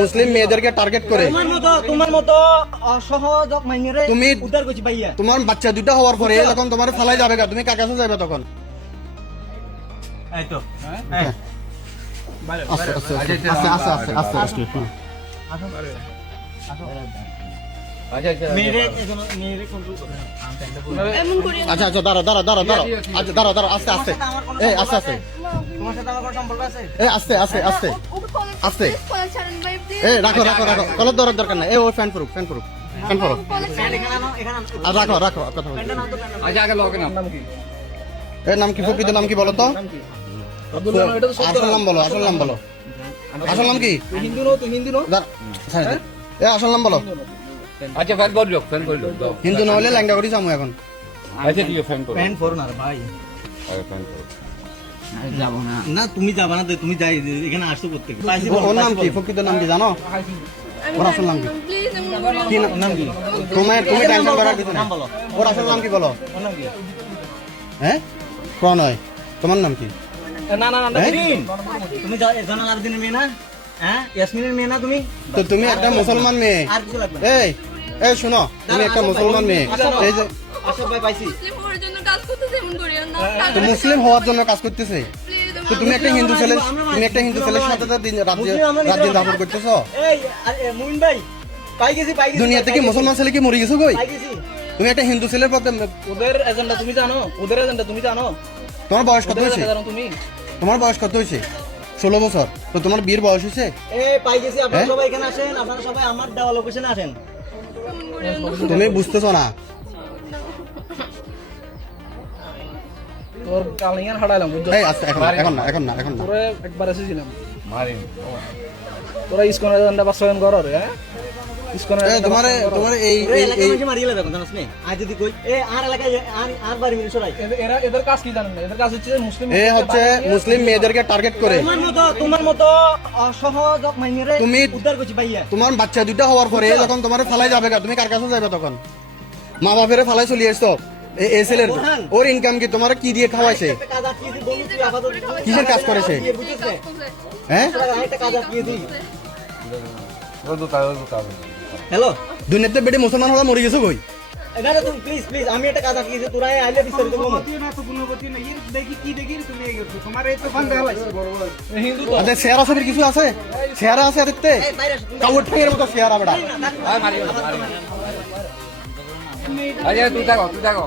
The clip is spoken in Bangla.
মুসলিম মেয়েদেরকে টার্গেট করে তোমার মতো অসহযোগ মাইনেরে তুমি উদ্ধার করছি ভাইয়া। তোমার বাচ্চা দুইটা হওয়ার পরে যখন তোমার ফালাই যাবে তুমি কার কাছে যাবে তখন? এই তো আস্তে আস্তে আস্তে আস্তে আস্তে আস্তে মেরে এজন্য মেরে কন্ট্রোল করে এমন করি না। আচ্ছা আচ্ছা দাঁড়া দাঁড়া দাঁড়া দাঁড়া আচ্ছা দাঁড়া দাঁড়া আস্তে আস্তে এই আস্তে আস্তে তোমার সাথে আমার কোনো সম্পর্ক আছে? এই আস্তে আস্তে আস্তে আস্তে। কলার ছাড়েন ভাই প্লিজ। এই রাখো রাখো রাখো কলর ধরার দরকার নাই। এই ও fan proof fan proof fan proof এখানে আনো এখানে আনো। আর রাখো রাখো কথা বলো। প্যান্টটা নাও তো প্যান্টটা নাও। আচ্ছা আগে লগে নাম এর নাম কি? প্রকৃত নাম কি বলো তো? আসল নাম বলো, আসল নাম বলো। আসল নাম কি? হিন্দু নো, তুমি হিন্দু নো? এ আসল নাম বলো। আচ্ছা ফ্যান করে লোক ফ্যান করে লোক দাও হিন্দু না হলে ল্যাংডা করি যাবো এখন। আচ্ছা ঠিক আছে ফ্যান করো প্যান্ট পরো না রে ভাই। আগে ফ্যান করো যাব না। না তুমি যাবা না, তুমি যাই এখানে আসছো করতে। ওর নাম কি? প্রকৃত নাম কি জানো? আমি ওর আসল নাম কি? প্লিজ এমন করি না। কি নাম কি? তুমি টেনশন করার কিছু নাম নাই। বলো। ওর আসল নাম কি বলো? ওর নাম কি? হ্যাঁ প্রণয়। তোমার নাম কি? না না না হ্যাঁ? তুমি জানাল আবেদিনের মেয়ে না? হ্যাঁ ইয়াসমিনের মেয়ে না তুমি? তো তুমি একটা মুসলমান মেয়ে। আর কিছু লাগবে না। এই এই শোনো, তুমি একটা মুসলমান মেয়ে। এই যে আশা ভাই পাইছি। মুসলিম হওয়ার জন্য কাজ করতেছে এমন করি না। তো মুসলিম হওয়ার জন্য কাজ করতেছে। প্লিজ তো তুমি একটা হিন্দু ছেলে, তুমি একটা হিন্দু ছেলের সাথে তো রাজ্য দাপট করতেছো। এই আরে মুমিন ভাই পাই গেছি পাই গেছি। দুনিয়া থেকে মুসলমান ছেলে কি মরে গেছো কই? পাই গেছি। তুমি একটা হিন্দু ছেলের পথে। ওদের এজেন্ডা তুমি জানো? ওদের এজেন্ডা তুমি জানো? তোমার বয়স কত হয়েছে? জানো তুমি? তোমার বয়স কত হয়েছে? 16 বছর। তো তোমার বিয়ের বয়স হয়েছে? এই পাই গেছি, আপনারা হ্যাঁ? সবাই এখানে আসেন, আপনারা সবাই আমার দেওয়া লোকেশনে আসেন। এমন করি না। তুমি বুঝতেছো না। তোর কালিয়ান হারাইলাম বুঝছো? এই আচ্ছা এখন এখন না এখন না এখন না। তোরে একবার এসেছিলাম মারিন তোরা ইসকনের এজেন্ডা বাস্তবায়ন করো রে। হ্যাঁ ইসকনের এই তোমার তোমার এই ওরে এই এলাকায় এই মানুষ মারিয়ে লাগবে জানাস নি? আজ যদি কই এ আর এলাকায় আর বাড়ি মিলে সরাই। এরা এদের কাজ কি জানেন না? এদের কাজ হচ্ছে মুসলিম এ হচ্ছে মুসলিম মেয়েদেরকে টার্গেট করে। তোমার মতো অসহযোগ মাইনেরে তুমি উদ্ধার করছি ভাইয়া। তোমার বাচ্চা দুইটা হওয়ার পরে যখন তোমার ফালাই যাবে তুমি কার কাছে যাবে তখন? মা বাপের ফালাই চলে আসতো। এই ছেলের ওর ইনকাম কি? তোমার কি দিয়ে খাওয়াইছে? একটা কাজ আটকিয়ে দিই, বন্ধু তুই আপাতত কিসের কাজ করেছে? বুঝেছে? হ্যাঁ একটা কাজ আটকিয়ে দিই। রোজ তাও হ্যালো দুনিয়াতে বেটে মুসলমান হওয়া মরে গেছো কই? না না তুমি প্লিজ প্লিজ, আমি একটা কাজ আটকিয়েছি, তোরা আইলে বিস্তারিত বলবো। হিন্দু তো আচ্ছা শেয়ার আছে কিছু আছে? শেয়ার আছে দেখতে? এই বাইরে আসো, তুমি কাউর ঠেঙের মতো শেয়ার আবেটা। মারিও মারিও আচ্ছা তুই থাকো